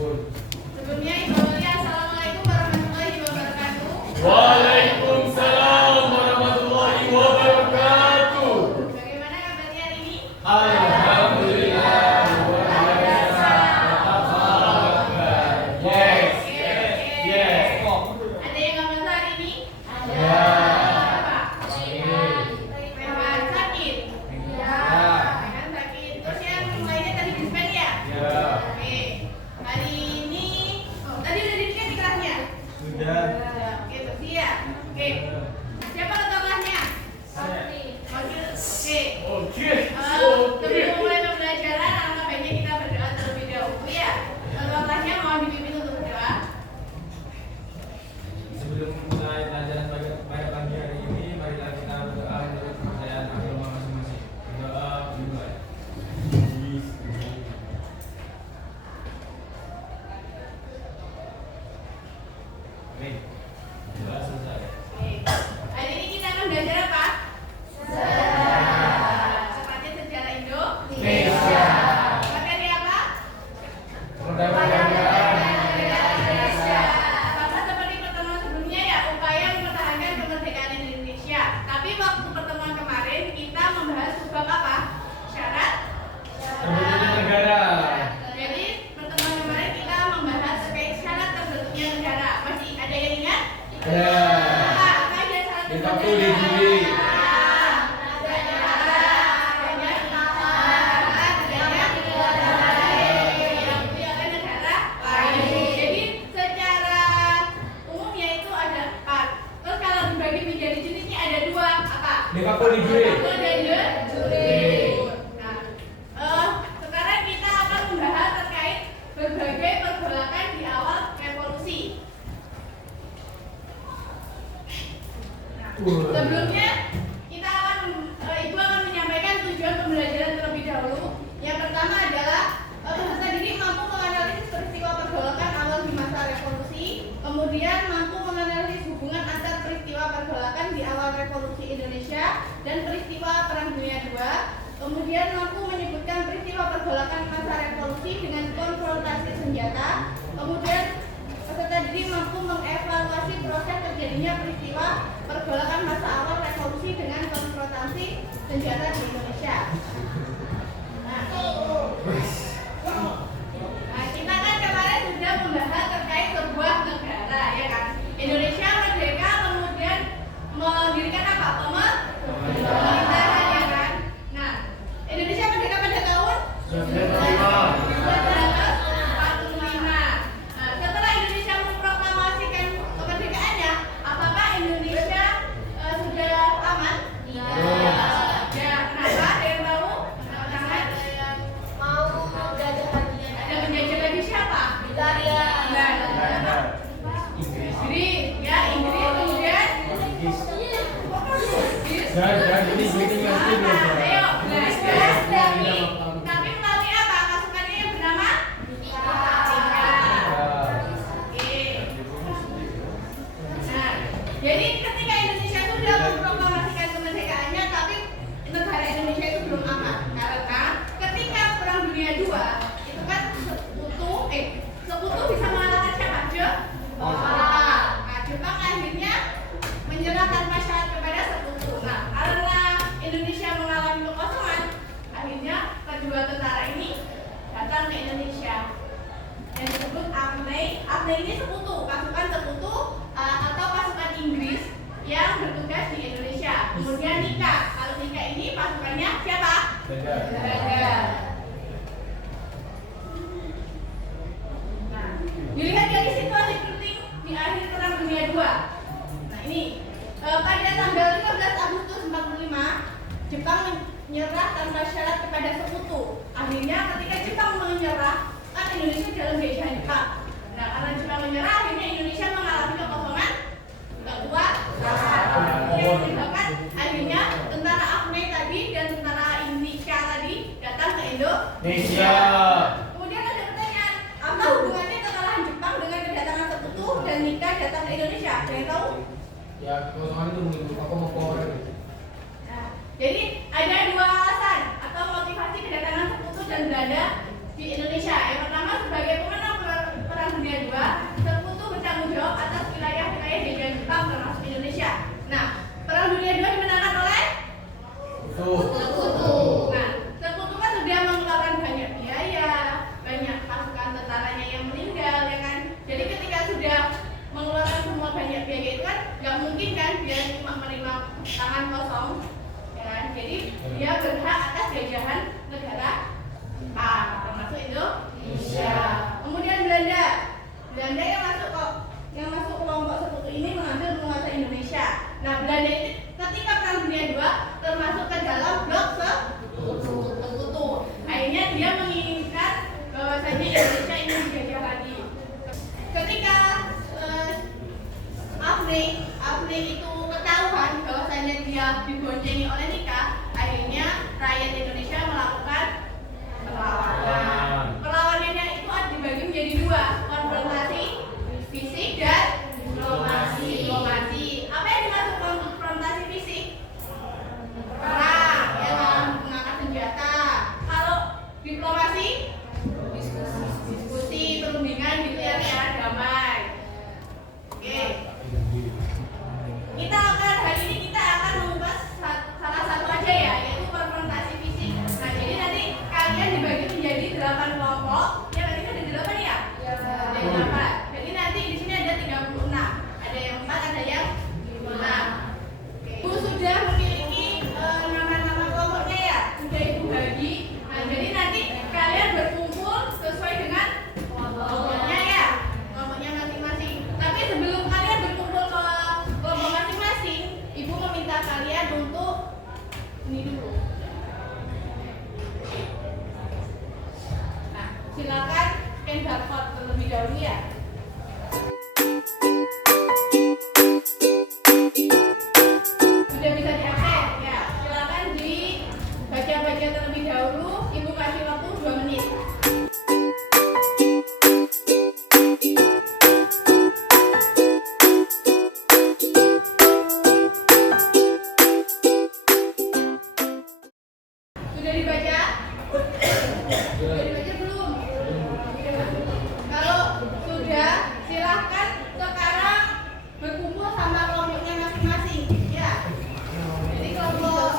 Sebelumnya Ibu Aulia, Assalamualaikum warahmatullahi wabarakatuh. Waalaikumsalam warahmatullahi wabarakatuh. Bagaimana kabarnya hari ini? Alhamdulillah. Luar biasa. Yes. Yes. Ada yang nggak masuk hari ini? Ya. Apa? Memang sakit. Memang sakit. Terus yang lainnya tadi dispen ya? Ya. Oke. Hari ini, tadi udah dilihat di kelasnya? Sudah. Oke, bersih ya. Oke. Siapa ketua kelasnya? Oke. Oke. Sebelum mulai pembelajaran, alangkah baiknya kita berdoa terlebih dahulu ya. Ketua kelasnya mohon dipimpin untuk berdoa. Sebelum mulai pelajaran pada pagi hari ini, marilah kita berdoa menurut kepercayaan agama masing-masing. Berdoa dimulai. Amin. Doa selesai. Oke. Hari ini kita akan belajar apa? Sejarah. Tepatnya sejarah Indonesia. Materi apa? Indonesia. Sama seperti pertemuan sebelumnya ya, upaya mempertahankan kemerdekaan Indonesia. Tapi waktu pertemuan kemarin kita membahas bab apa? Syarat. Terbentuknya negara. Jadi pertemuan kemarin kita membahas terkait syarat terbentuknya negara. Masih ada yang ingat? Ya. Apa aja syarat Kita terbentuknya tuh di sini. Jadi secara umumnya itu ada 4. Terus kalau dibagi menjadi jenisnya ada 2. Apa? Dekapol di juri. Dekapol dan juri. Nah, sekarang kita akan membahas terkait berbagai pergolakan di awal revolusi. Nah, sebelumnya kita akan Ibu akan menyampaikan tujuan pembelajaran terlebih dahulu. Yang pertama adalah peserta didik mampu menganalisis peristiwa pergolakan awal di masa revolusi, kemudian mampu menganalisis hubungan antar peristiwa pergolakan di awal revolusi Indonesia dan peristiwa Perang Dunia II, kemudian mampu menyebutkan peristiwa pergolakan masa revolusi dengan konfrontasi senjata, kemudian peserta didik mampu mengevaluasi proses terjadinya peristiwa pergolakan masa awal revolusi dengan konfrontasi senjata di Indonesia. Nah, kita kan kemarin sudah membahas terkait sebuah negara, ya kan? Indonesia merdeka, kemudian mendirikan apa? Pemerintahan, ya kan? Nah, Indonesia merdeka pada tahun 1945. Nah, setelah Indonesia memproklamasikan kemerdekaannya, apakah Indonesia sudah aman? Tidak. Ya, kenapa? Ada yang tahu? Angkat tangan. Ada penjajah lagi siapa? Belanda. Inggris, ya Inggris, kemudian Inggris. Jadi ngerti belum? Ayo, Belanda. Tapi melalui apa? Pasukannya yang bernama? Oke. Nah, jadi ketika Indonesia sudah memproklamasikan kemerdekaannya, tapi negara Indonesia itu belum aman karena ketika Perang Dunia II itu kan sekutu bisa mengalahkan siapa? Jepang. Nah, Jepang akhirnya menyerah tanpa syarat kepada sekutu. Nah, karena Indonesia mengalami kekosongan, akhirnya kedua tentara ini datang ke Indonesia yang disebut AMNI. AMNI ini sekutu, pasukan sekutu atau pasukan Inggris yang bertugas di Indonesia. Kemudian NIKA. Kalau NIKA ini pasukannya siapa? Belanda. Nah, dilihat dari situasi penting di akhir Perang Dunia II. Nah, ini pada tanggal 15 Agustus 45, Jepang menyerah tanpa syarat kepada sekutu. Akhirnya ketika Jepang menyerah, kan Indonesia dalam jajahan Jepang. Nah, karena Jepang menyerah, akhirnya Indonesia mengalami kekosongan kekuasaan. Yang menyebabkan akhirnya tentara AMNI tadi dan tentara Indonesia tadi datang ke Indonesia. Indonesia. Kemudian ada pertanyaan, apa hubungannya kekalahan Jepang dengan kedatangan sekutu dan NIKA datang ke Indonesia? Ada yang tahu? Ya, kekosongan itu mengikut apa mau power. Nah, jadi ada 2 alasan atau motivasi kedatangan sekutu dan Belanda di Indonesia. Yang pertama sebagai pemenang mungkin kan dia cuma menerima tangan kosong, ya kan? Jadi dia berhak atas jajahan negara A, termasuk Indonesia. Kemudian Belanda yang masuk kelompok sekutu ini mengambil menguasai Indonesia. Nah, Belanda ini ketika Perang Dunia II termasuk ke dalam blok sekutu. Akhirnya dia menginginkan bahwasanya Indonesia ini dijajah lagi. Ketika Afri itu ketahuan bahwasanya dia diboncengi oleh Nika, akhirnya rakyat Indonesia melakukan perlawanan. Perlawanannya itu dibagi menjadi dua, konfrontasi fisik dan diplomasi. Apa yang dimaksud konfrontasi fisik? Perang, ya kan, mengangkat senjata. Kalau diplomasi, diskusi, perundingan gitu ya, damai. Oke. Hari ini kita akan mengupas salah satu aja ya, yaitu konfrontasi fisik. Nah, jadi nanti kalian dibagi menjadi 8 kelompok. Ya, tadi kan ada 8 ya? Ada 8. Jadi nanti di sini ada 36. Ada yang 4, ada yang 5. Ibu sudah memiliki nama-nama kelompoknya ya? Sudah Ibu bagi. Nah, jadi nanti kalian berkumpul sesuai dengan kelompoknya ya, kelompoknya masing-masing. Tapi sebelum kalian berkumpul ke kelompok masing-masing, Ibu meminta kalian untuk ini dulu. Nah, silakan scan barcode terlebih dahulu ya. Sudah bisa diakses ya. Silakan dibaca-baca terlebih dahulu. Ibu kasih waktu 2 menit. Sudah dibaca? Sudah dibaca belum? Kalau sudah, silahkan sekarang berkumpul sama kelompoknya masing-masing. Ya. Jadi kelompok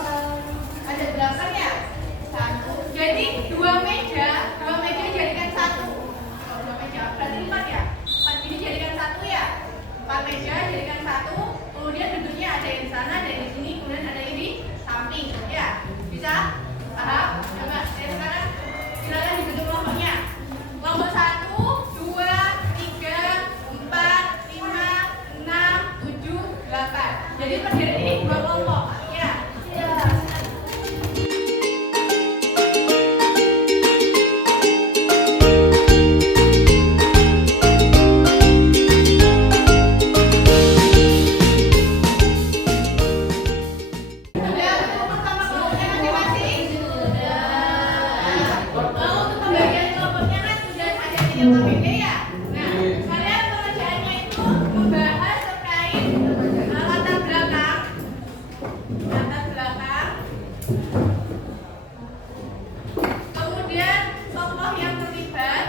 ada 8 ya? 1. Jadi 2 meja jadikan 1. Oh, 2 meja, berarti 4 ya? 4 ini jadikan 1 ya? 4 meja jadikan 1. Kemudian duduknya ada yang di sana, ada yang di sini, kemudian ada yang di samping. Ya, bisa? Paham? Coba sekarang silakan dibentuk kelompoknya. Kelompok 1, 2, 3, 4, 5, 6, 7, 8. Jadi pendiri ini 2 kelompok. Ya. Sudah berkumpul sama kelompoknya masing-masing? Sudah. Kalau untuk pembagian kelompoknya kan sudah ada 3 KBG ya. Nah, kalian pengerjaannya itu membahas terkait latar belakang, kemudian tokoh yang terlibat,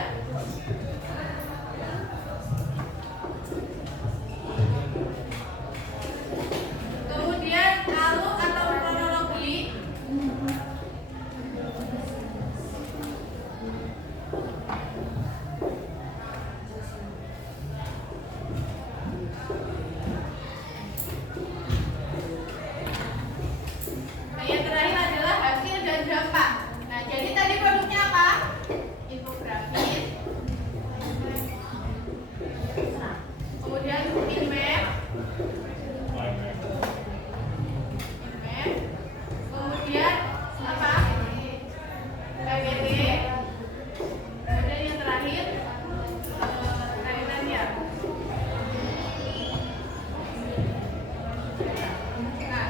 kemudian alur atau kronologi, nah, yang terakhir adalah hasil dan dampak. Nah, jadi tadi produknya apa? Infografis, kemudian mind map, kemudian apa? KBG, kemudian yang terakhir kaitannya. Nah,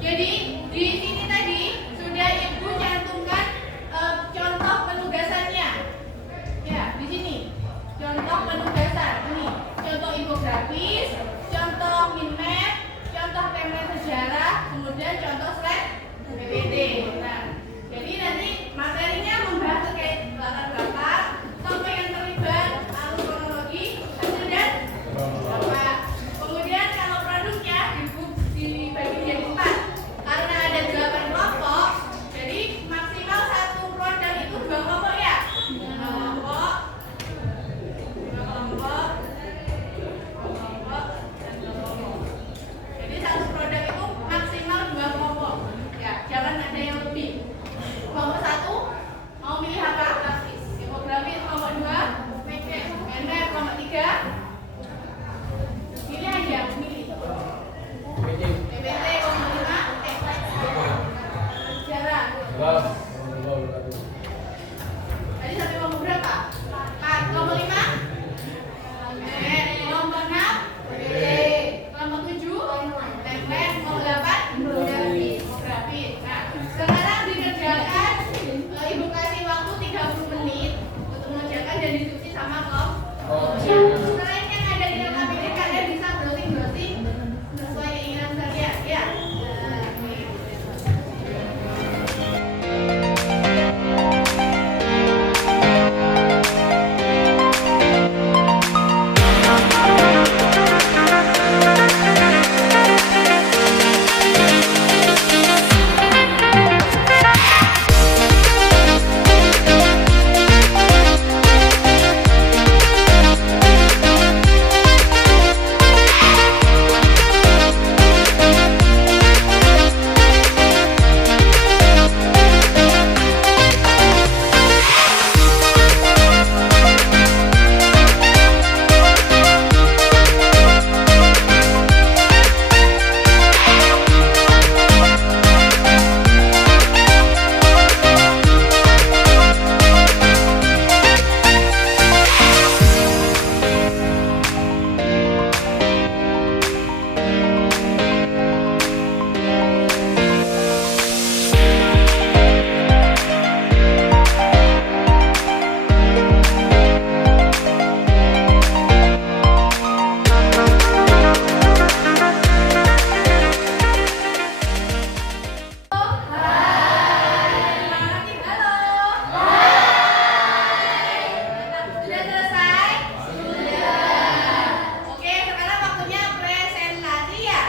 jadi di sini tadi sudah Ibu cantumkan contoh penugasannya. Ya, di sini contoh penugasan. Ini contoh infografis, contoh mind map, contoh template sejarah, kemudian contoh slide PPT. Nah, jadi nanti materinya membahas terkait latar belakang, tokoh yang terlibat, alur kronologi, hasil dan dampak. Kemudian kalau produknya dibagi menjadi 4. Karena ada 8 kelompok, jadi maksimal 1 produk itu 2 kelompok ya. 2 kelompok, 2 kelompok, 2 kelompok, dan 2 kelompok. diskusi sama kelompok. Oke. Selain yang ada di dalam ini, kalian bisa browsing sesuai keinginan kalian, ya. Oke. Sudah selesai? Sudah. Oke, sekarang waktunya presentasi ya.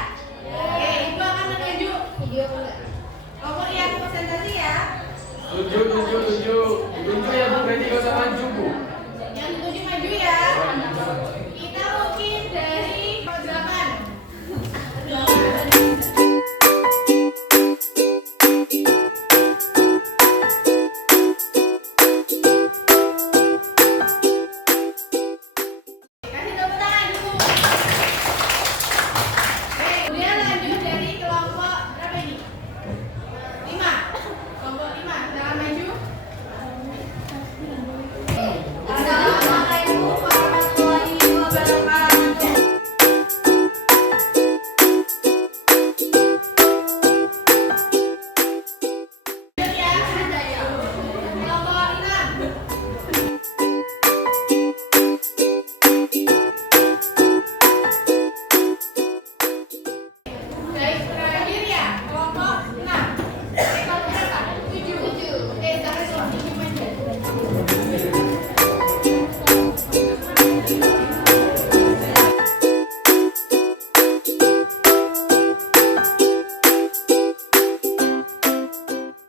Oke, Ibu akan menunjuk kelompok yang presentasi ya. Tujuh ya Bu, berarti gak usah maju Bu. Yang dituju maju ya. Kita mungkin dari kelompok 8. Kasih tepuk tangan dulu. Oke, kemudian lanjut dari kelompok berapa ini? 5. Kelompok 5, silakan maju. Assalamualaikum warahmatullahi wabarakatuh. Ya, kelompok 6. Guys, terakhir ya, kelompok 6. Kelompok berapa? 7. Jangan kelompok 7 aja.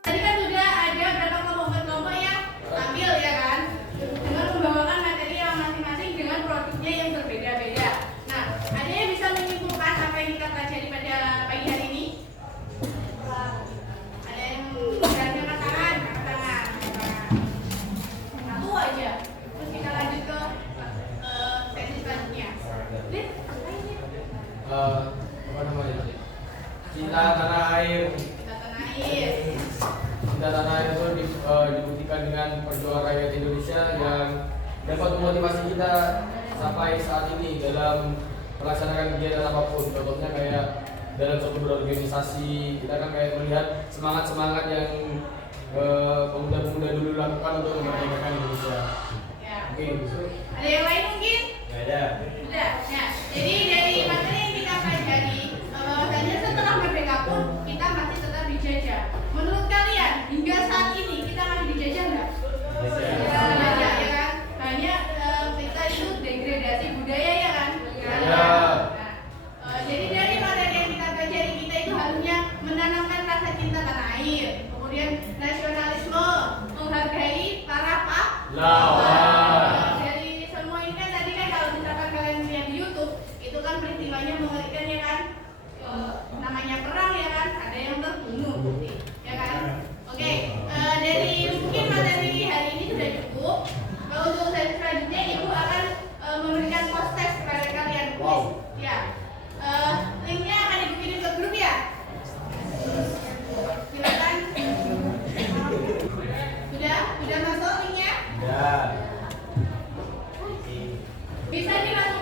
Tadi kan sudah ada berapa kelompok yang tampil ya kan? Dengan membawakan materi yang masing-masing dengan produknya yang berbeda-beda. Nah, ada yang bisa menyimpulkan apa yang kita pelajari pada pagi hari ini? Ada yang berani angkat tangan, angkat tangan. Satu aja. Terus kita lanjut ke sesi selanjutnya. Lid, ngapain ya? Apa namanya tadi? Cinta tanah air. Kita tanah air. Cinta tanah air itu dibuktikan dengan perjuangan rakyat Indonesia yang dapat memotivasi kita sampai saat ini dalam melaksanakan kegiatan apapun. Contohnya kayak dalam suatu berorganisasi, kita kan kayak melihat semangat yang pemuda-pemuda dulu lakukan untuk memerdekakan Indonesia. Ya. Oke. Ada yang lain mungkin? Nggak ada. Sudah. Nah, jadi dari materi yang kita pelajari, bahwasanya setelah merdeka pun kita masih tetap dijajah. Menurut kalian, hingga saat ini kita masih dijajah nggak? Dijajah, ya kan? Hanya kita itu degradasi budaya ya kan? Ya. Nah, jadi dari materi yang kita pelajari, kita itu harusnya menanamkan rasa cinta tanah air, kemudian nasionalisme, menghargai para pahlawan. Dari semua ini kan tadi kan kalau misalkan kalian lihat di YouTube, itu kan peristiwanya mengerikan ya kan? Namanya perang ya kan? Ada yang terbunuh, ya kan? Oke, dari mungkin materi hari ini sudah cukup. Kalau untuk sesi selanjutnya, Ibu akan memberikan post test kepada kalian. Wow. Ya. Linknya akan Ibu kirim ke grup ya. Silakan. Sudah masuk linknya? Ya. Bisa dimasuk